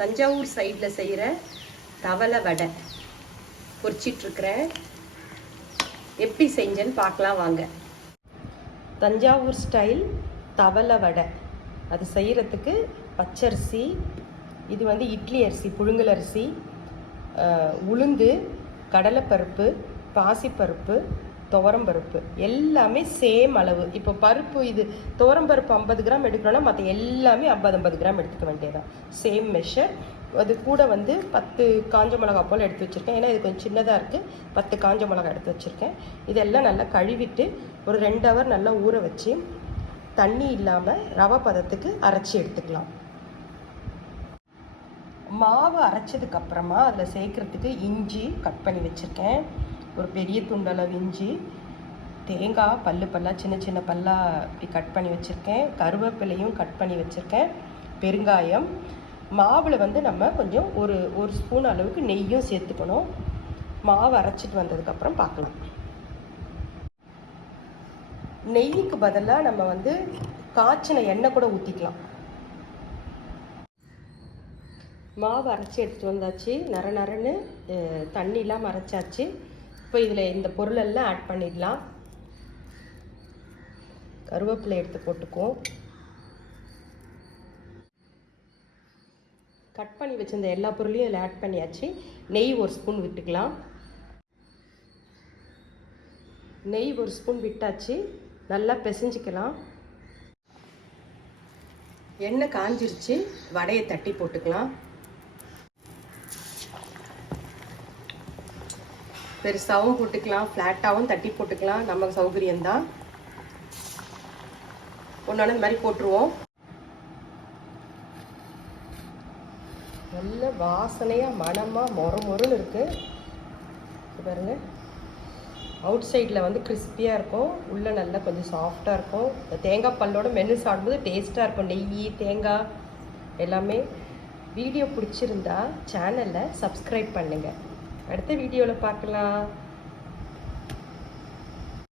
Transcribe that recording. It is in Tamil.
தஞ்சாவூர் சைடில் செய்கிற தவளை வடை பொரிச்சிட்ருக்கிறேன். எப்படி செஞ்சேன்னு பார்க்கலாம் வாங்க. தஞ்சாவூர் ஸ்டைல் தவளை வடை அது செய்கிறதுக்கு பச்சரிசி, இது வந்து இட்லி அரிசி, புழுங்கல் அரிசி, உளுந்து, கடலைப்பருப்பு, பாசிப்பருப்பு, துவரம்பருப்பு எல்லாமே சேம் அளவு. இப்போ பருப்பு இது துவரம்பருப்பு 50 கிராம் எடுக்கணும்னா மற்ற எல்லாமே 50 கிராம் எடுத்துக்க வேண்டியதான், சேம் மெஷர். அது கூட வந்து 10 காஞ்ச மிளகா போல் எடுத்து வச்சுருக்கேன். ஏன்னா இது கொஞ்சம் சின்னதாக இருக்குது. 10 காஞ்ச மிளகா எடுத்து வச்சுருக்கேன். இதெல்லாம் நல்லா கழுவிட்டு ஒரு 2 ஹவர் நல்லா ஊற வச்சு தண்ணி இல்லாமல் ரவை பதத்துக்கு அரைச்சி எடுத்துக்கலாம். மாவு அரைச்சதுக்கப்புறமா அதில் சேர்க்குறதுக்கு இஞ்சி கட் பண்ணி வச்சுருக்கேன், ஒரு பெரிய துண்டளவு இஞ்சி, தேங்காய் பல்லாக சின்ன சின்ன பல்லாக இப்படி கட் பண்ணி வச்சுருக்கேன், கருவேப்பிலையும் கட் பண்ணி வச்சுருக்கேன், பெருங்காயம். மாவில் வந்து நம்ம கொஞ்சம் ஒரு ஸ்பூன் அளவுக்கு நெய்யும் சேர்த்துக்கணும். மாவு அரைச்சிட்டு வந்ததுக்கப்புறம் பார்க்கலாம். நெய்யுக்கு பதிலாக நம்ம வந்து காய்ச்சின எண்ணெய் கூட ஊற்றிக்கலாம். மாவு அரைச்சி எடுத்துகிட்டு வந்தாச்சு, நரன்னு தண்ணிலாம் அரைச்சாச்சு. இப்போ இதில் இந்த பொருளெல்லாம் ஆட் பண்ணிடலாம். கருவேப்பிலை எடுத்து போட்டுக்குவோம். கட் பண்ணி வச்சிருந்த எல்லா பொருளையும் இதில் ஆட் பண்ணியாச்சு. நெய் ஒரு ஸ்பூன் விட்டுக்கலாம். நெய் ஒரு ஸ்பூன் விட்டாச்சு, நல்லா பிசைஞ்சிக்கலாம். எண்ணெய் காஞ்சிருச்சு, வடையை தட்டி போட்டுக்கலாம். பெருசாகவும் போட்டுக்கலாம், ஃப்ளாட்டாகவும் தட்டி போட்டுக்கலாம், நமக்கு சௌகரியம்தான். ஒன்று இந்த மாதிரி போட்டுருவோம். நல்ல வாசனையாக மணமாக மொறுன்னு இருக்குது பாருங்க. அவுட் சைடில் வந்து கிறிஸ்பியாக இருக்கும், உள்ளே நல்லா கொஞ்சம் சாஃப்டாக இருக்கும். தேங்காய் பல்லோட மென்று சாப்பிடும்போது டேஸ்ட்டாக இருக்கும். நெய், தேங்காய் எல்லாமே. வீடியோ பிடிச்சிருந்தா சேனலை சப்ஸ்கிரைப் பண்ணுங்கள். அடுத்த வீடியோவில் பார்க்கலாம்.